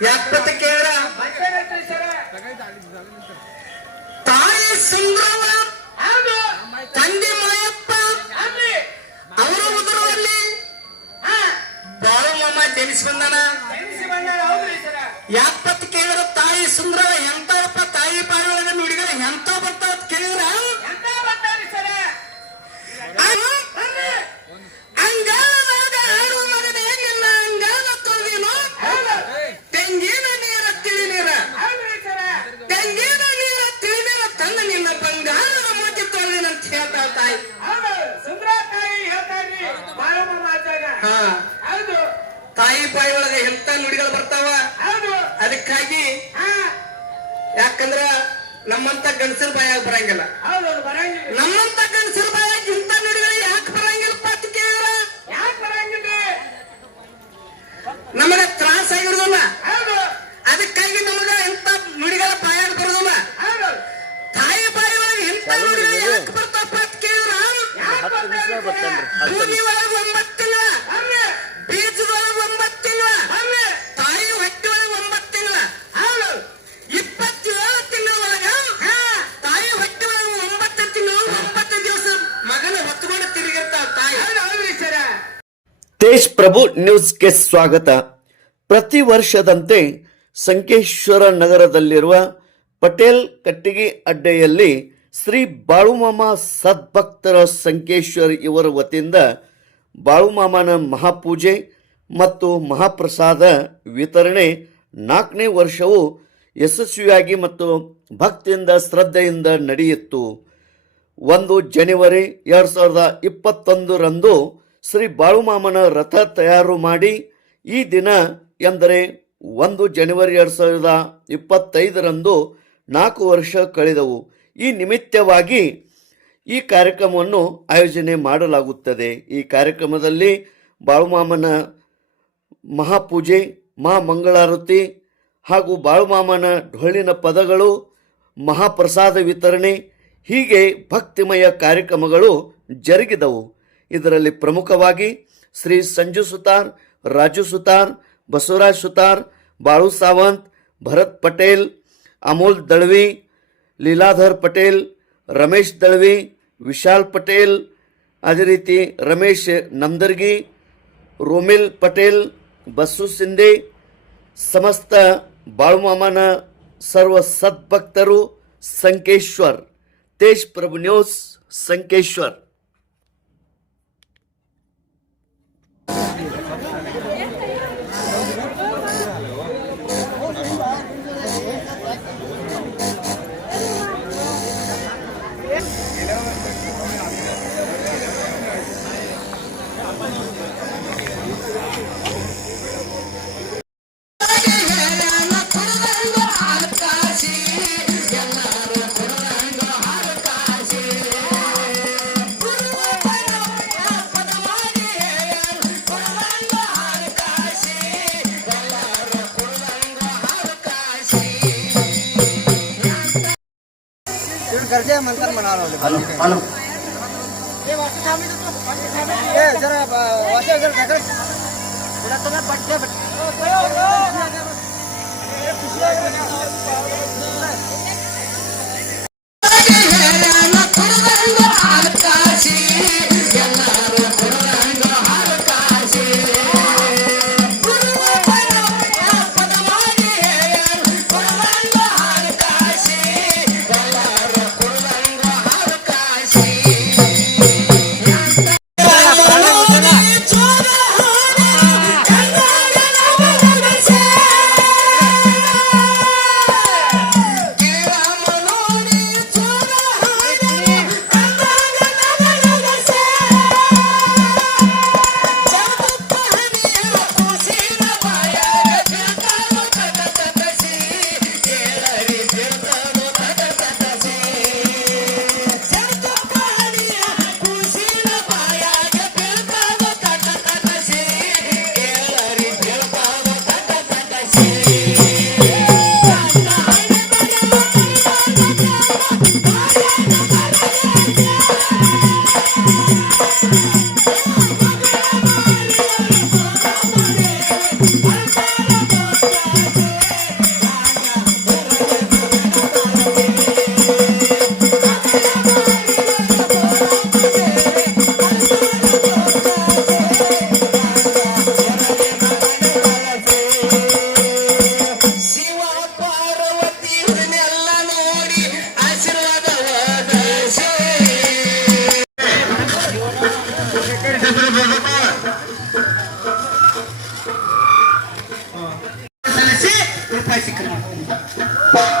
ಯಾಕಂತ ಕೇಳಿದ್ರ? ತಾಯಿ ಸಂಭ್ರಮ ತಂದೆ ಬಾಯಿ ಒಳಗೆ ಎಂತ ನುಡಿಗಳು ಬರ್ತಾವ? ಹೌದು. ಅದಕ್ಕಾಗಿ ಹಾ. ಯಾಕಂದ್ರ ನಮ್ಮಂತ ಗಂಡಸರ ಬಾಯಾಗ ಬರಂಗಿಲ್ಲ. ನಮ್ಮಂತ ಗಂಡಸರ ಬಾಯಾಗ ಇಂತ ನುಡಿಗಳು ಯಾಕೆ ಬರಂಗಿಲ್ಲಪ್ಪ ಅಂತ ಕೇಳಿದ್ರ? ಯಾಕೆ ಬರಂಗಿಲ್ಲ? ನಮಗ ತ್ರಾಸ ಆಗಿರೋದಲ್ಲ ಹೌದು. ಅದಕ್ಕಾಗಿ ನಮಗ ಇಂತ ನುಡಿಗಳ ಬಾಯಾಗ ಬರುದಲ್ಲ. ಹೌದು. ತಾಯಿ ಬಾಯಿ ಒಳಗೆ ಇಂತ ನುಡಿಗಳು ಯಾಕೆ ಬರ್ತಾವಪ್ಪ ಅಂತ ಕೇಳಿದ್ರ? ಬರ್ತಾವ್ರಿ ಭೂಮಿ ತೇಜ್ ಪ್ರಭು ನ್ಯೂಸ್ಗೆ ಸ್ವಾಗತ. ಪ್ರತಿ ವರ್ಷದಂತೆ ಸಂಕೇಶ್ವರ ನಗರದಲ್ಲಿರುವ ಪಟೇಲ್ ಕಟ್ಟಿಗೆ ಅಡ್ಡೆಯಲ್ಲಿ ಶ್ರೀ ಬಾಳುಮಾಮ ಸದ್ಭಕ್ತರ ಸಂಕೇಶ್ವರ್ ಇವರ ವತಿಯಿಂದ ಬಾಳುಮಾಮನ ಮಹಾಪೂಜೆ ಮತ್ತು ಮಹಾಪ್ರಸಾದ ವಿತರಣೆ ನಾಲ್ಕನೇ ವರ್ಷವು ಯಶಸ್ವಿಯಾಗಿ ಮತ್ತು ಭಕ್ತಿಯಿಂದ ಶ್ರದ್ಧೆಯಿಂದ ನಡೆಯಿತು. ಒಂದು ಜನವರಿ ಎರಡು ಸಾವಿರದ ಇಪ್ಪತ್ತೊಂದರಂದು ಶ್ರೀ ಬಾಳುಮಾಮನ ರಥ ತಯಾರು ಮಾಡಿ ಈ ದಿನ ಎಂದರೆ ಒಂದು ಜನವರಿ ಎರಡು ಸಾವಿರದ ಇಪ್ಪತ್ತೈದರಂದು ನಾಲ್ಕು ವರ್ಷ ಕಳೆದವು. ಈ ನಿಮಿತ್ತವಾಗಿ ಈ ಕಾರ್ಯಕ್ರಮವನ್ನು ಆಯೋಜನೆ ಮಾಡಲಾಗುತ್ತದೆ. ಈ ಕಾರ್ಯಕ್ರಮದಲ್ಲಿ ಬಾಳುಮಾಮನ ಮಹಾಪೂಜೆ ಮಹಾಮಂಗಳಾರತಿ ಹಾಗೂ ಬಾಳುಮಾಮನ ಢೊಳ್ಳಿನ ಪದಗಳು, ಮಹಾಪ್ರಸಾದ ವಿತರಣೆ ಹೀಗೆ ಭಕ್ತಿಮಯ ಕಾರ್ಯಕ್ರಮಗಳು ಜರುಗಿದವು. ಇದರಲ್ಲಿ ಪ್ರಮುಖವಾಗಿ ಶ್ರೀ ಸಂಜು ಸುತಾರ್, ರಾಜು ಸುತಾರ್, ಬಸವರಾಜ್ ಸುತಾರ್, ಬಾಳು ಸಾವಂತ್, ಭರತ್ ಪಟೇಲ್, ಅಮೋಲ್ ದಳವಿ, ಲೀಲಾಧರ್ ಪಟೇಲ್, ರಮೇಶ್ ದಳವಿ, ವಿಶಾಲ್ ಪಟೇಲ್, ಅದೇ ರೀತಿ ರಮೇಶ್ ನಮ್ದರ್ಗಿ, ರೋಮಿಲ್ ಪಟೇಲ್, ಬಸ್ಸು ಸಿಂಧೆ, ಸಮಸ್ತ ಬಾಳುಮಾಮನ ಸರ್ವ ಸದ್ಭಕ್ತರು ಸಂಕೇಶ್ವರ್. ತೇಜ್ ಪ್ರಭು ನ್ಯೂಸ್ ಸಂಕೇಶ್ವರ್. घर से मंथन मना रहा हूँ। ये जरा वासे जरा ढकड़ जरा तुम्हें बच्चे बच्चे sacrifice